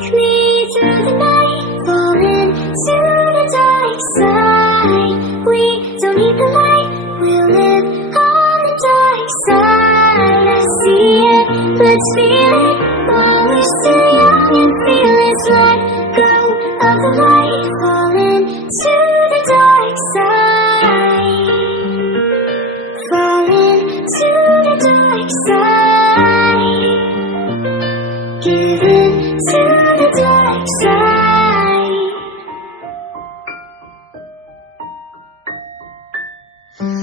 take me through the night, fall into the dark side. We don't need the light, we'll live on the dark side. I see it, let's feel it while we're still